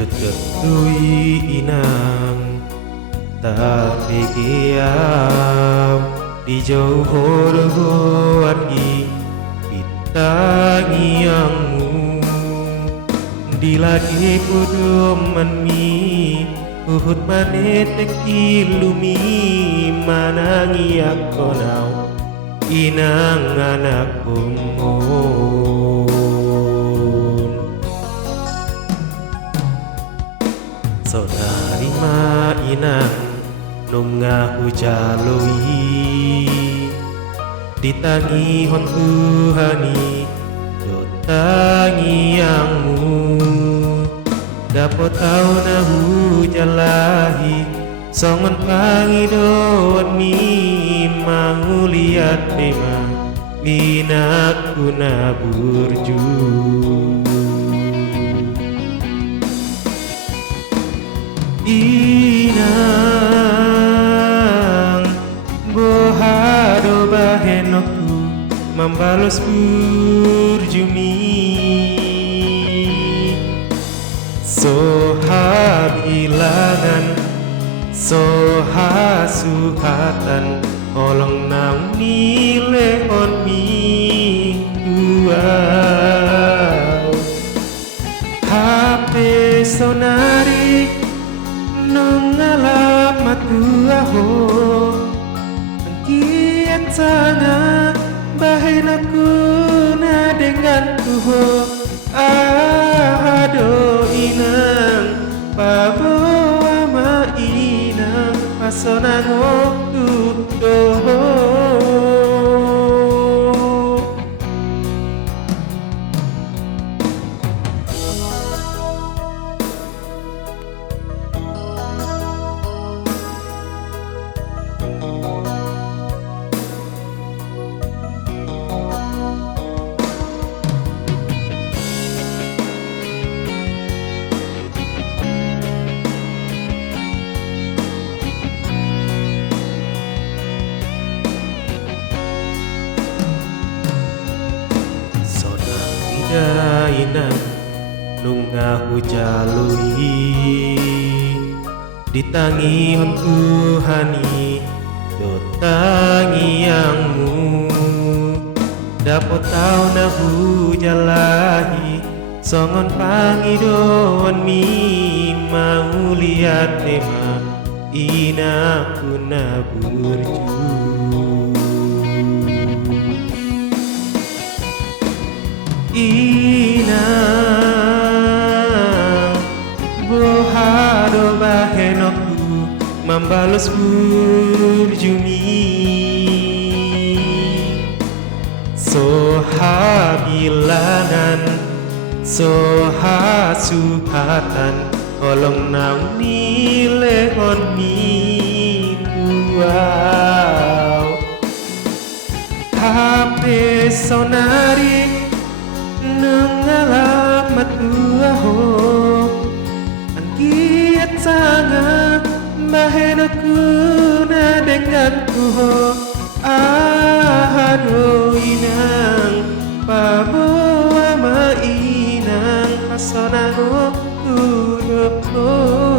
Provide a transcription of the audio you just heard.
Jututui inang tak pegiam di jauh horwangi bitangi yangmu di lagi puduman mi uhut manetek ilumi manangi akonau inang anak umum saudari ma inang nunga hujalui ditangi hon Tuhani dotangi yangmu dapat tahu na hujalahi songon pangidoan mi manguliat tema minakku na burju inang bohado bahenokku membalas burjumi soha bilangan soha suhatan olong nang nile on mi wow HP sonari nung alamat tuaho ang kiat sana bahin aku na dengan tuho ado inang pabawa ma inang pasonang waktu doho inang nunga hujalui ditangi hon Tuhani dotangi yangmu dapat tahu na hujalahi songon pangidoan mi mau lihat tema inaku na burju inang bohado bahenokku membalas burjumi soha bilangan soha suhatan olong nang nile on mi wow HP sonari nangalamat tuaho ang kiat sana bahin aku na dengan tuho ado inang pabawa ma inang pasonang waktu doho